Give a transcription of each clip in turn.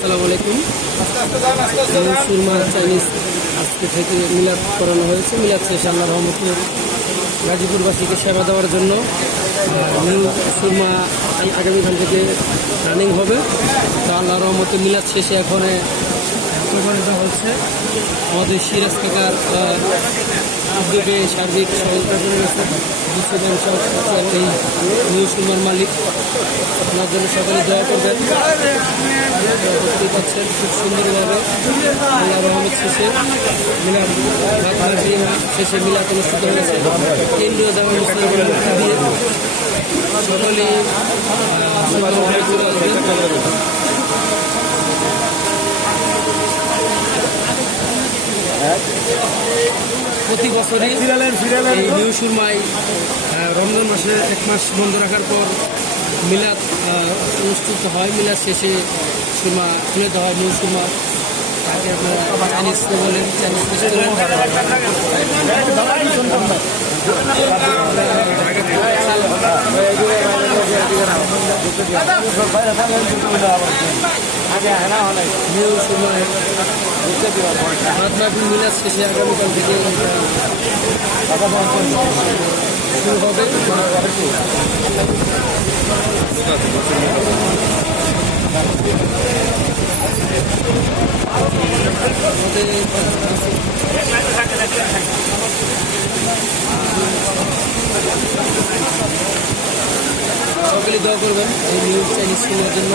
আসসালামু আলাইকুম। সুরমা চাইনিজ আজকে থেকে মিলাদ করানো হয়েছে। মিলাদ শেষে আল্লাহ রহমতে গাজীপুরবাসীকে সেবা দেওয়ার জন্য নিউ সুরমা আগামীকাল থেকে রানিং হবে। তো আল্লাহ রহমতে মিলাদ শেষে এখন প্রমাণিত হচ্ছে। আমাদের সিরাজ কাকার উদ্যোগে সার্বিক সহযোগিতা করে গেছে। বিশ্ব নিউ সুরমার মালিক। আপনার জন্য সকলে দয়া করবেন। পাচ্ছেন খুব সুন্দরভাবে আল্লাহ রহমত শেষে। মিলাদ শেষে মিলাদ অনুষ্ঠিত হয়েছে কেন্দ্রীয় জামা মুসলিম সকলে প্রতি বছরই এই নিউ সুরমাই রমজান মাসে এক মাস বন্ধ রাখার পর মিলাদ অনুষ্ঠিত হয়। মিলাদ শেষে সুরমা খুলে দেওয়া হয় নিউ সুরমা। তাকে আপনারা চাইনিজ বলেন চাইনিজ নিউ সুরমায় শুরু হবে সকলে দোয়া করবেন এই নিউজ সিনেমার জন্য।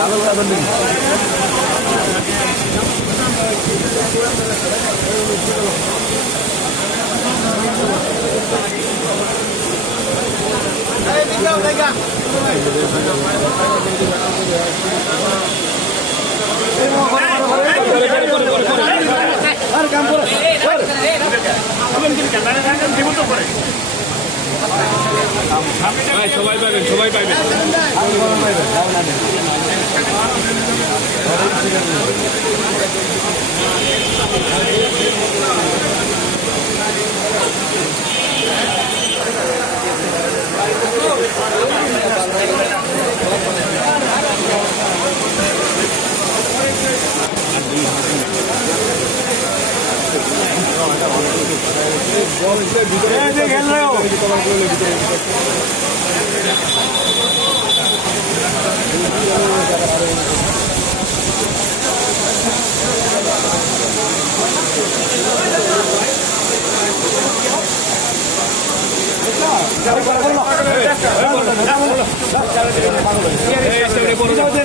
সবাই পাবেন সবাই পাবেন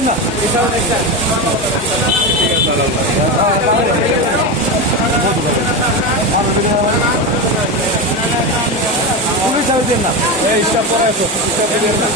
না দিন না এই করা আছে হিসাব দিলেন না